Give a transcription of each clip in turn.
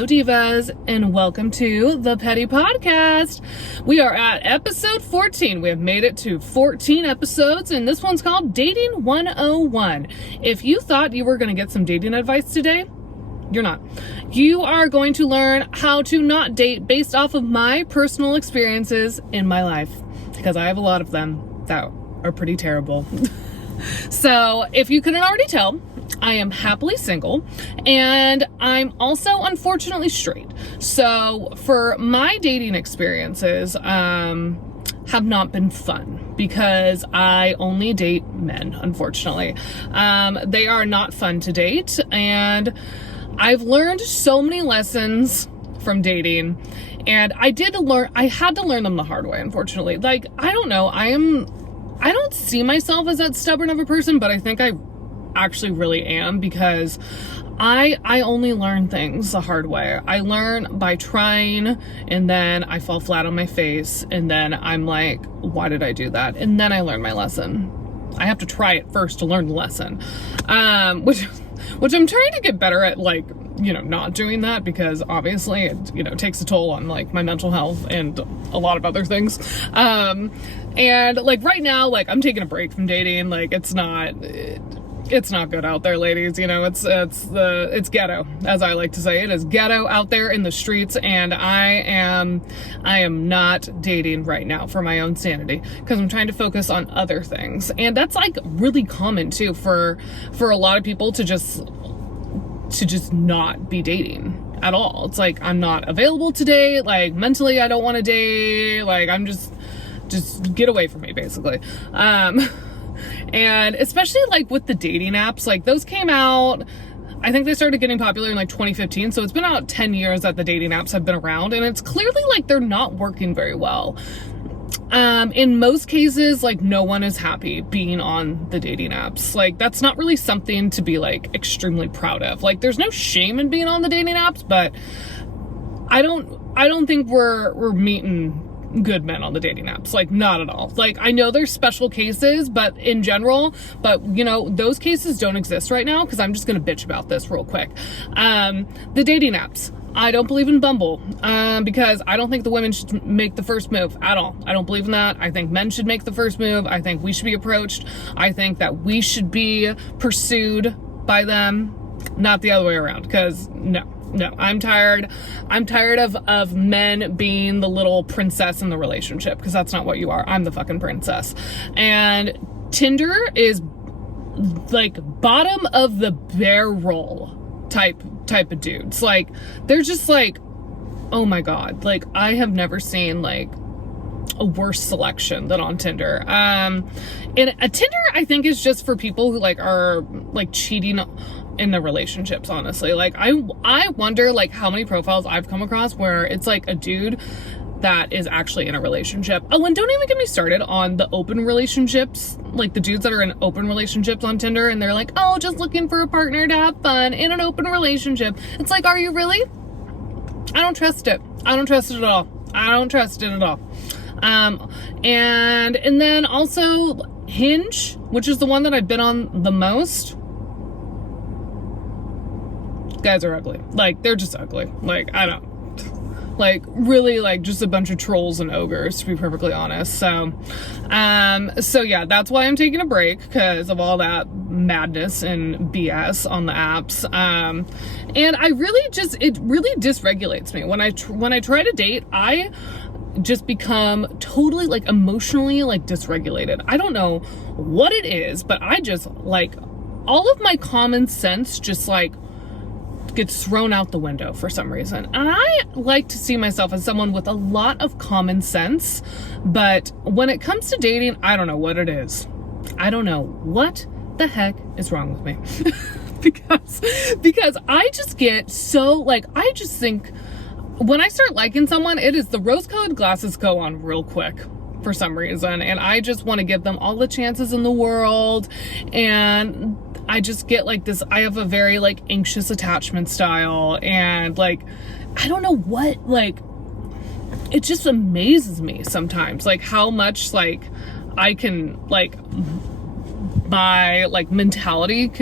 Hello divas, and welcome to the Petty Podcast. We are at episode 14. We have made it to 14 episodes, and this one's called Dating 101. If you thought you were going to get some dating advice today, you're not. You are going to learn how to not date based off of my personal experiences in my life, because I have a lot of them that are pretty terrible. So if you couldn't already tell, I am happily single, and I'm also unfortunately straight. So for my dating experiences, have not been fun because I only date men, unfortunately. They are not fun to date, and I've learned so many lessons from dating, and I had to learn them the hard way, unfortunately. Like, I don't know, I don't see myself as that stubborn of a person, but I think I actually really am, because I only learn things the hard way. I learn by trying, and then I fall flat on my face, and then I'm like, why did I do that? And then I learn my lesson. I have to try it first to learn the lesson, which I'm trying to get better at, like, not doing that, because obviously it, takes a toll on, like, my mental health and a lot of other things. And like right now, like, I'm taking a break from dating. Like, it's not good out there, ladies. It's ghetto, as I like to say. It is ghetto out there in the streets, and I am not dating right now for my own sanity, because I'm trying to focus on other things. And that's, like, really common too for a lot of people to just not be dating at all. It's like, I'm not available today. Like, mentally, I don't want to date. Like, I'm just get away from me, basically. And especially, like, with the dating apps, like, those came out, I think they started getting popular in, like, 2015. So it's been about 10 years that the dating apps have been around, and it's clearly, like, they're not working very well. In most cases, like, no one is happy being on the dating apps. Like, that's not really something to be, like, extremely proud of. Like, there's no shame in being on the dating apps, but I don't think we're meeting good men on the dating apps. Like, not at all. Like, I know there's special cases, but in general, those cases don't exist right now, because I'm just gonna bitch about this real quick. The dating apps. I don't believe in Bumble, because I don't think the women should make the first move at all. I don't believe in that. I think men should make the first move. I think we should be approached. I think that we should be pursued by them, not the other way around, because no, I'm tired of men being the little princess in the relationship, because that's not what you are. I'm the fucking princess. And Tinder is, like, bottom of the barrel type of dudes. Like, they're just like, oh my god, like, I have never seen, like, a worse selection than on Tinder. And a Tinder, I think, is just for people who, like, are, like, cheating in the relationships, honestly. Like, I wonder, like, how many profiles I've come across where it's, like, a dude that is actually in a relationship. Oh, and don't even get me started on the open relationships, like the dudes that are in open relationships on Tinder, and they're like, oh, just looking for a partner to have fun in an open relationship. It's like, are you really? I don't trust it. I don't trust it at all. And then also Hinge, which is the one that I've been on the most. Guys are ugly. Like, they're just ugly. Like, I don't. Like, really, like, just a bunch of trolls and ogres, to be perfectly honest. So yeah, that's why I'm taking a break, because of all that madness and BS on the apps. And I really it really dysregulates me. When I try to date, I just become totally, like, emotionally, like, dysregulated. I don't know what it is, but I just, like, all of my common sense just, like, gets thrown out the window for some reason. And I like to see myself as someone with a lot of common sense, but when it comes to dating, I don't know what it is. I don't know what the heck is wrong with me. because I just get so, like, I just think when I start liking someone, it is the rose-colored glasses go on real quick for some reason, and I just want to give them all the chances in the world, and I just get, like, this, I have a very, like, anxious attachment style, and, like, I don't know what, like, it just amazes me sometimes, like, how much, like, I can, like, my, like, mentality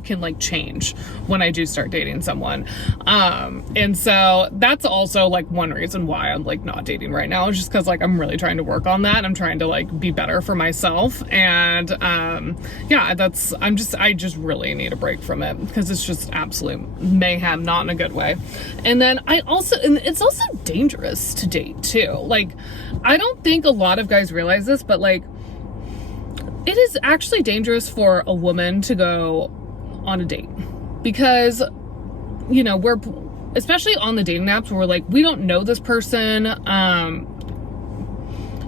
can like change when I do start dating someone. And so that's also like one reason why I'm like not dating right now, is just because like I'm really trying to work on that. I'm trying to like be better for myself. And yeah, I just really need a break from it, because it's just absolute mayhem, not in a good way. And then and it's also dangerous to date too. Like, I don't think a lot of guys realize this, but like, it is actually dangerous for a woman to go on a date, because, you know, we're, especially on the dating apps, where we're like, we don't know this person.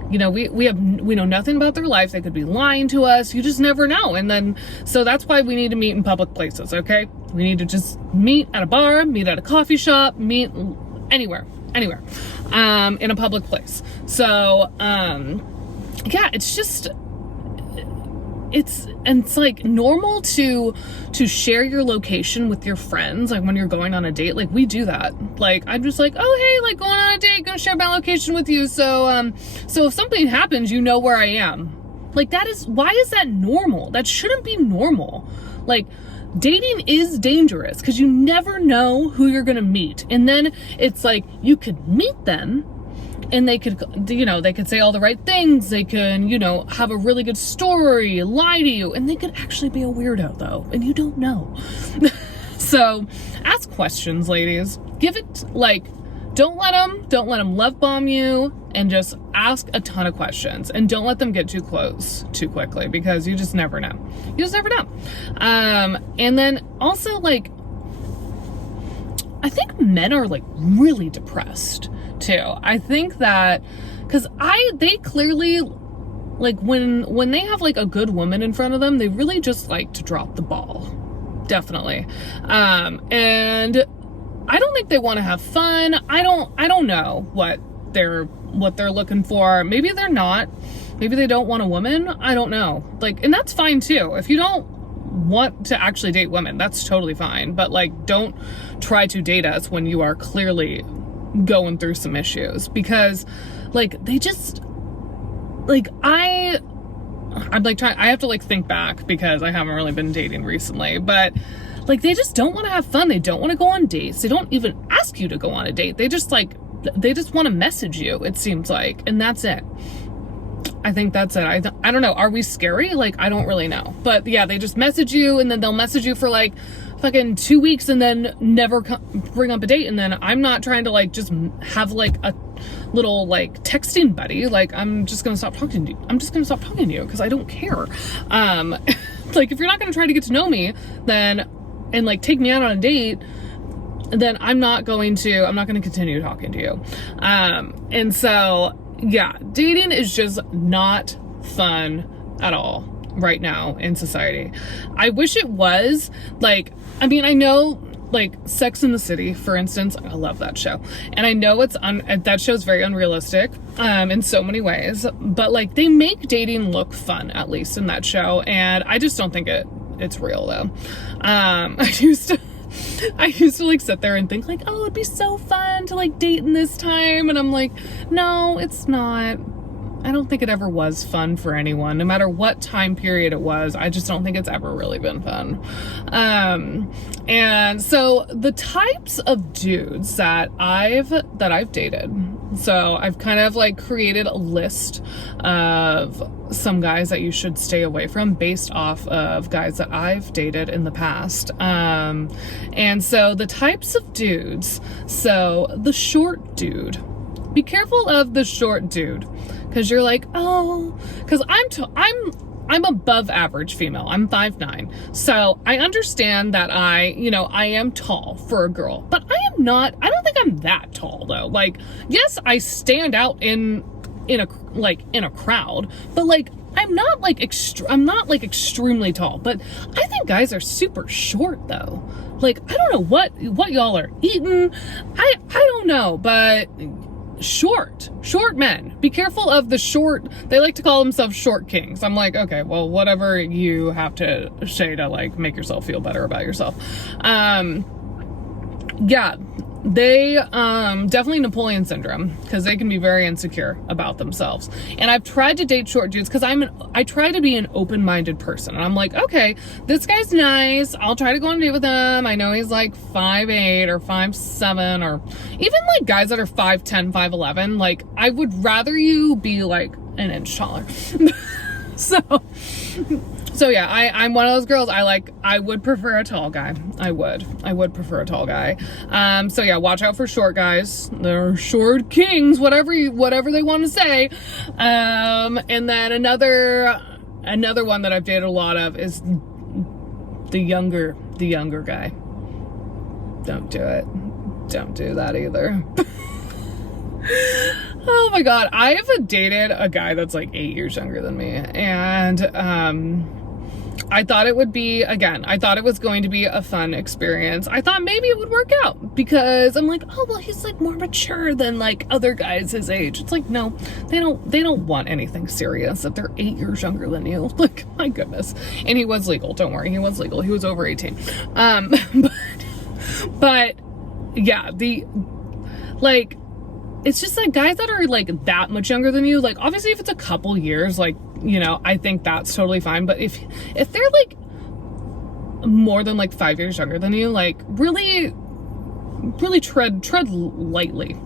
You know, we know nothing about their life. They could be lying to us. You just never know. And then, so that's why we need to meet in public places. Okay. We need to just meet at a bar, meet at a coffee shop, meet anywhere, in a public place. So, yeah, it's like normal to share your location with your friends, like when you're going on a date. Like, we do that. Like, I'm just like, oh hey, like going on a date, gonna share my location with you, so if something happens, you know where I am. Like, why is that normal? That shouldn't be normal. Like, dating is dangerous because you never know who you're gonna meet. And then it's like, you could meet them and they could, you know, they could say all the right things. They can, you know, have a really good story, lie to you, and they could actually be a weirdo though, and you don't know. So ask questions, ladies. Give it, like, don't let them love bomb you, and just ask a ton of questions, and don't let them get too close too quickly, because you just never know. You just never know. And then also, like, I think men are like really depressed too. I think that because they clearly, like, when they have like a good woman in front of them, they really just like to drop the ball. Definitely. And I don't think they want to have fun. I don't know what they're looking for. Maybe they're not. Maybe they don't want a woman. I don't know. Like, and that's fine too. If you don't want to actually date women, that's totally fine. But like, don't try to date us when you are clearly going through some issues, because like, they just, like, I'm like I have to like think back, because I haven't really been dating recently, but like, they just don't want to have fun. They don't want to go on dates. They don't even ask you to go on a date. They just want to message you, it seems like, and that's it. I think that's it. I don't know. Are we scary? Like, I don't really know. But yeah, they just message you, and then they'll message you for like fucking 2 weeks, and then never bring up a date. And then I'm not trying to like just have like a little like texting buddy. Like, I'm just gonna stop talking to you. I'm just gonna stop talking to you because I don't care. Like, if you're not gonna try to get to know me, then, and like take me out on a date, then I'm not going to continue talking to you. And so yeah, dating is just not fun at all right now in society. I wish it was. Like, I mean, I know, like, Sex and the City, for instance, I love that show. And I know that show's very unrealistic in so many ways, but like, they make dating look fun, at least in that show. And I just don't think it's real though. I used to like sit there and think like, oh, it'd be so fun to like date in this time. And I'm like, no, it's not. I don't think it ever was fun for anyone, no matter what time period it was. I just don't think it's ever really been fun. And so the types of dudes that I've dated, so I've kind of like created a list of some guys that you should stay away from based off of guys that I've dated in the past. And so the types of dudes, so the short dude. Be careful of the short dude, because you're like, oh, because I'm above average female. I'm 5'9". So I understand that I am tall for a girl, but I don't think I'm that tall though. Like, yes, I stand out in a crowd, but like, I'm not like extremely tall, but I think guys are super short though. Like, I don't know what y'all are eating. I don't know, but short men. Be careful of the short. They like to call themselves short kings. I'm like, okay, well, whatever you have to say to like make yourself feel better about yourself. Yeah, they definitely Napoleon syndrome, because they can be very insecure about themselves. And I've tried to date short dudes because I try to be an open-minded person, and I'm like, okay, this guy's nice, I'll try to go on a date with him. I know he's like 5'8" or 5'7", or even like guys that are 5'10", 5'11". Like, I would rather you be like an inch taller. So yeah, I'm one of those girls. I would prefer a tall guy. I would prefer a tall guy. So yeah, watch out for short guys. They're short kings, whatever they want to say. And then another one that I've dated a lot of is the younger guy. Don't do it. Don't do that either. Oh my God. I have dated a guy that's like 8 years younger than me. And, I thought it was going to be a fun experience. I thought maybe it would work out, because I'm like, oh, well, he's like more mature than like other guys his age. It's like, no, they don't want anything serious if they're 8 years younger than you. Like, my goodness. And he was legal. Don't worry. He was legal. He was over 18. But yeah, it's just like guys that are like that much younger than you, like obviously if it's a couple years, like, you know, I think that's totally fine. But if they're like more than like 5 years younger than you, like really tread lightly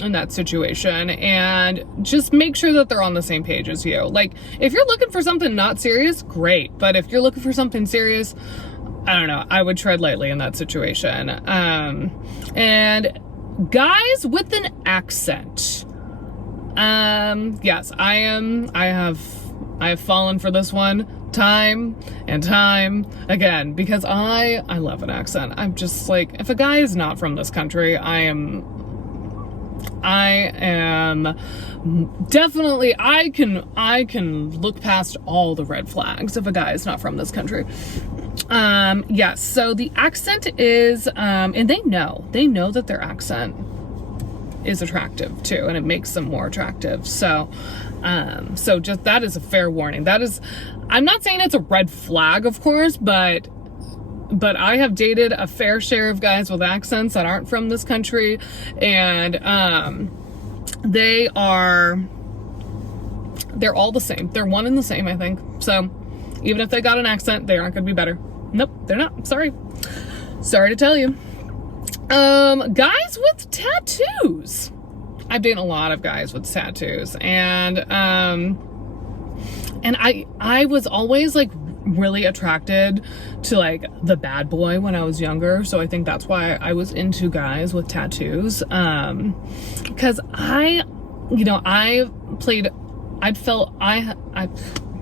in that situation, and just make sure that they're on the same page as you. Like, if you're looking for something not serious, great. But if you're looking for something serious, I don't know, I would tread lightly in that situation. And guys with an accent. Yes, I have fallen for this one time and time again, because I love an accent. I'm just like, if a guy is not from this country, I am definitely, I can look past all the red flags if a guy is not from this country. Yes, so the accent is, and they know that their accent is attractive too, and it makes them more attractive. So just, that is a fair warning. I'm not saying it's a red flag, of course, but I have dated a fair share of guys with accents that aren't from this country, and, they're all the same. They're one and the same, I think. So even if they got an accent, they aren't going to be better. Nope, they're not. Sorry to tell you. Guys with tattoos. I've dated a lot of guys with tattoos, and I was always like really attracted to like the bad boy when I was younger. So I think that's why I was into guys with tattoos. Because I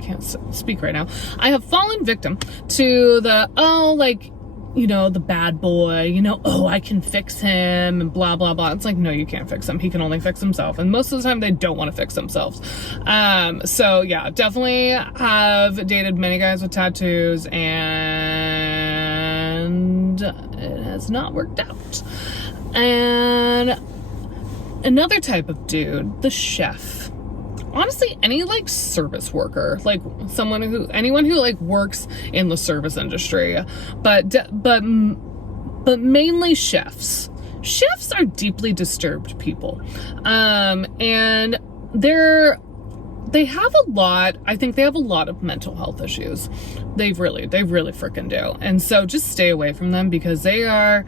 can't speak right now. I have fallen victim to the, the bad boy, I can fix him and blah, blah, blah. It's like, no, you can't fix him. He can only fix himself. And most of the time they don't want to fix themselves. So yeah, definitely have dated many guys with tattoos, and it has not worked out. And another type of dude, the chef. Honestly, any like service worker, like anyone who like works in the service industry, but mainly chefs. Chefs are deeply disturbed people, and they have a lot. I think they have a lot of mental health issues. They really freaking do. And so just stay away from them, because they are.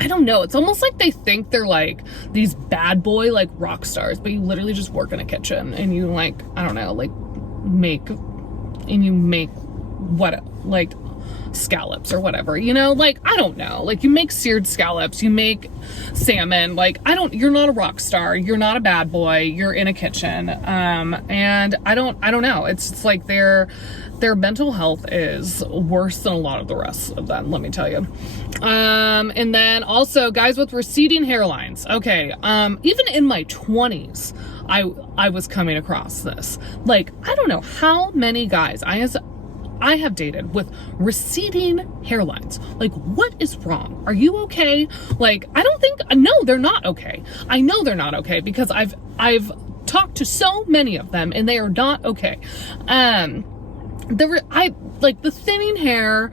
I don't know. It's almost like they think they're like these bad boy, like rock stars, but you literally just work in a kitchen and you like, I don't know, like make what, like scallops or whatever, like, I don't know, like you make seared scallops, you make salmon, like, you're not a rock star, you're not a bad boy, you're in a kitchen. And I don't know. It's like their mental health is worse than a lot of the rest of them, let me tell you. And then also guys with receding hairlines. Okay. Even in my 20s, I was coming across this. Like, I don't know how many guys I have dated with receding hairlines. Like, what is wrong? Are you okay? Like, no, they're not okay. I know they're not okay, because I've talked to so many of them and they are not okay. The thinning hair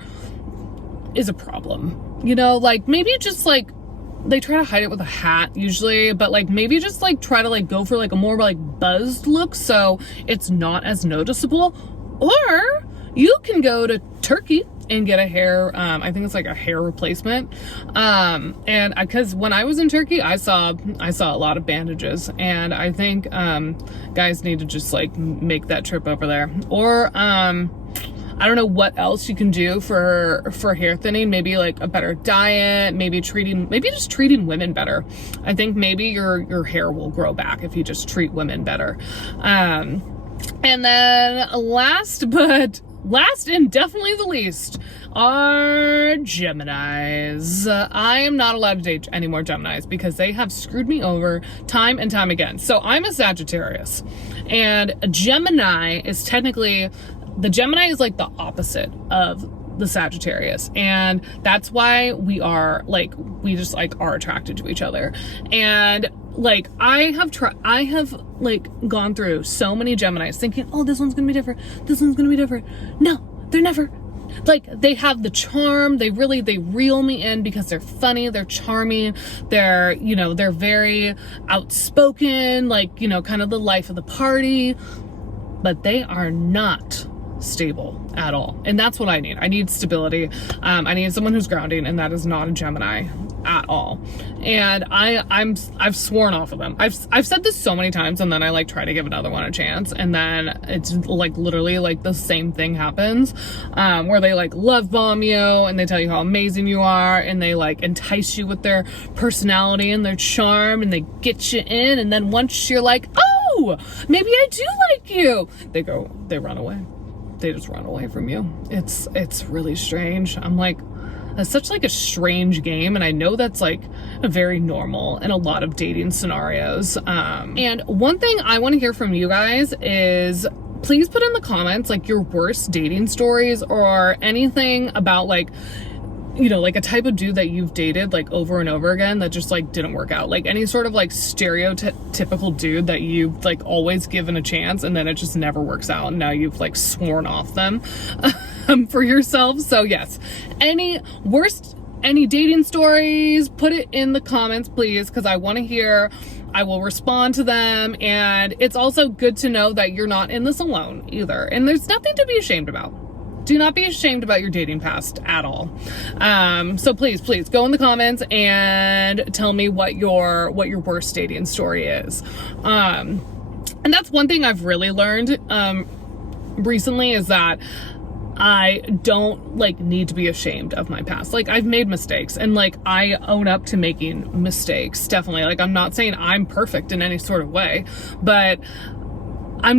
is a problem. you know, like maybe just like they try to hide it with a hat usually, but like maybe just like try to like go for like a more like buzzed look so it's not as noticeable. Or you can go to Turkey and get a hair, I think it's like a hair replacement. And because when I was in Turkey, I saw a lot of bandages, and I think guys need to just like make that trip over there. Or I don't know what else you can do for hair thinning. Maybe like a better diet, maybe just treating women better. I think maybe your hair will grow back if you just treat women better. And then last and definitely the least are Geminis. I am not allowed to date any more Geminis because they have screwed me over time and time again. So I'm a Sagittarius, and a Gemini is technically, the Gemini is like the opposite of the Sagittarius, and that's why we are like, we just like are attracted to each other. And like I have like gone through so many Geminis thinking, oh, this one's gonna be different, this one's gonna be different. No, they're never. Like, they have the charm, they reel me in because they're funny, they're charming, they're, you know, they're very outspoken, like, you know, kind of the life of the party, but they are not stable at all. And that's what I need. I need stability. I need someone who's grounding, and that is not a Gemini at all. And I've sworn off of them. I've said this so many times, and then I like try to give another one a chance, and then it's like literally like the same thing happens, where they like love bomb you and they tell you how amazing you are, and they like entice you with their personality and their charm, and they get you in, and then once you're like, oh, maybe I do like you, they run away. They just run away from you. It's really strange. I'm like, it's such like a strange game, and I know that's like very normal in a lot of dating scenarios. And one thing I want to hear from you guys is, please put in the comments like your worst dating stories, or anything about like, you know, like a type of dude that you've dated like over and over again that just like didn't work out. Like any sort of like stereotypical dude that you've like always given a chance and then it just never works out, and now you've like sworn off them for yourself. So yes, any dating stories, put it in the comments, please, because I want to hear. I will respond to them, and it's also good to know that you're not in this alone either, and there's nothing to be ashamed about. Do not be ashamed about your dating past at all. So please go in the comments and tell me what your worst dating story is. And that's one thing I've really learned recently, is that I don't like need to be ashamed of my past. Like, I've made mistakes, and like I own up to making mistakes, definitely. Like, I'm not saying I'm perfect in any sort of way, but I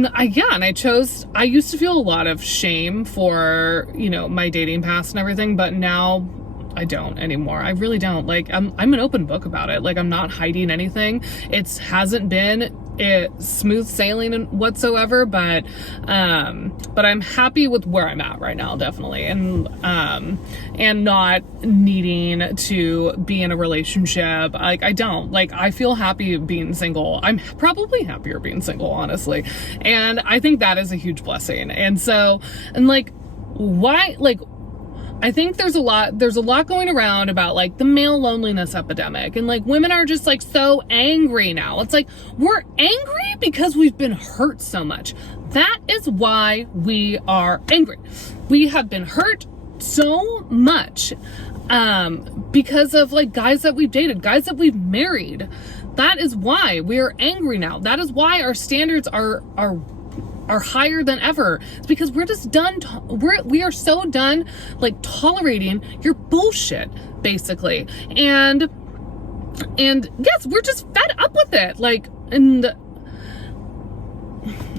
used to feel a lot of shame for, you know, my dating past and everything, but now I don't anymore. I really don't. Like, I'm an open book about it. Like, I'm not hiding anything. It hasn't been smooth sailing whatsoever, but I'm happy with where I'm at right now, definitely. And not needing to be in a relationship. Like, I don't. Like, I feel happy being single. I'm probably happier being single, honestly. And I think that is a huge blessing. And so, and like, why, like, I think there's a lot going around about like the male loneliness epidemic, and like women are just like so angry now. It's like, we're angry because we've been hurt so much. That is why we are angry. We have been hurt so much because of like guys that we've dated, guys that we've married. That is why we are angry now. That is why our standards are higher than ever. It's because we're just done. We are so done like tolerating your bullshit, basically. And yes, we're just fed up with it. Like, and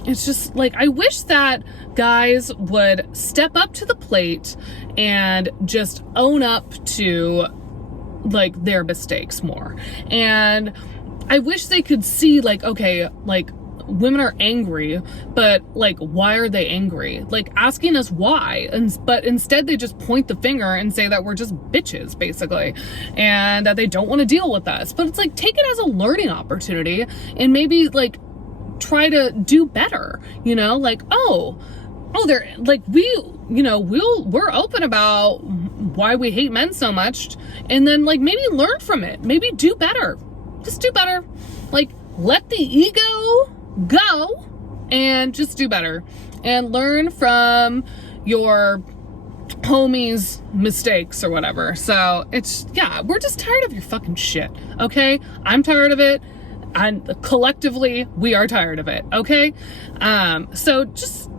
it's just like, I wish that guys would step up to the plate and just own up to like their mistakes more. And I wish they could see like, okay, like, women are angry, but like, why are they angry? Like, asking us why, but instead they just point the finger and say that we're just bitches, basically, and that they don't want to deal with us. But it's like, take it as a learning opportunity and maybe like try to do better, you know, like, oh, they're like, we're open about why we hate men so much, and then like maybe learn from it, maybe do better, just do better, like let the ego go and just do better and learn from your homies' mistakes or whatever. So it's, yeah, we're just tired of your fucking shit, okay? I'm tired of it, and collectively we are tired of it, okay? So just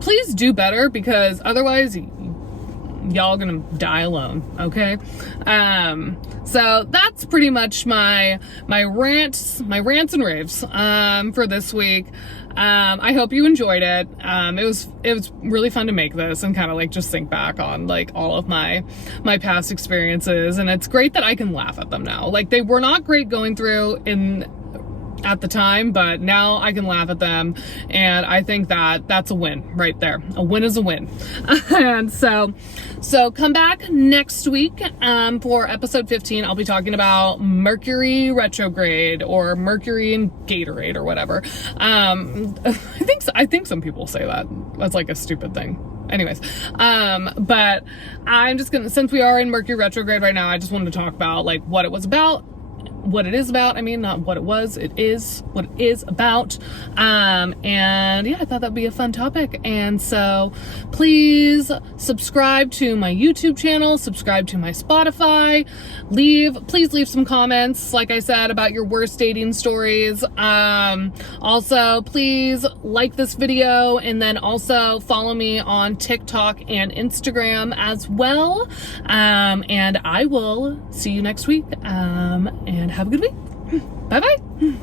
please do better, because otherwise y'all gonna die alone, okay? So that's pretty much my rants and raves for this week. I hope you enjoyed it. It was really fun to make this and kind of like just think back on like all of my past experiences, and it's great that I can laugh at them now. Like, they were not great going through at the time, but now I can laugh at them, and I think that that's a win right there. A win is a win. And so come back next week for episode 15. I'll be talking about Mercury retrograde, or Mercury in Gatorade, or whatever. I think some people say that. That's like a stupid thing. Anyways, but I'm just gonna, since we are in Mercury retrograde right now, I just wanted to talk about like what it was about, what it is about. I mean, not what it was, it is what it is about. And yeah, I thought that'd be a fun topic. And so please subscribe to my YouTube channel, subscribe to my Spotify, please leave some comments, like I said, about your worst dating stories. Also, please like this video, and then also follow me on TikTok and Instagram as well. And I will see you next week. And have a good week. Bye bye.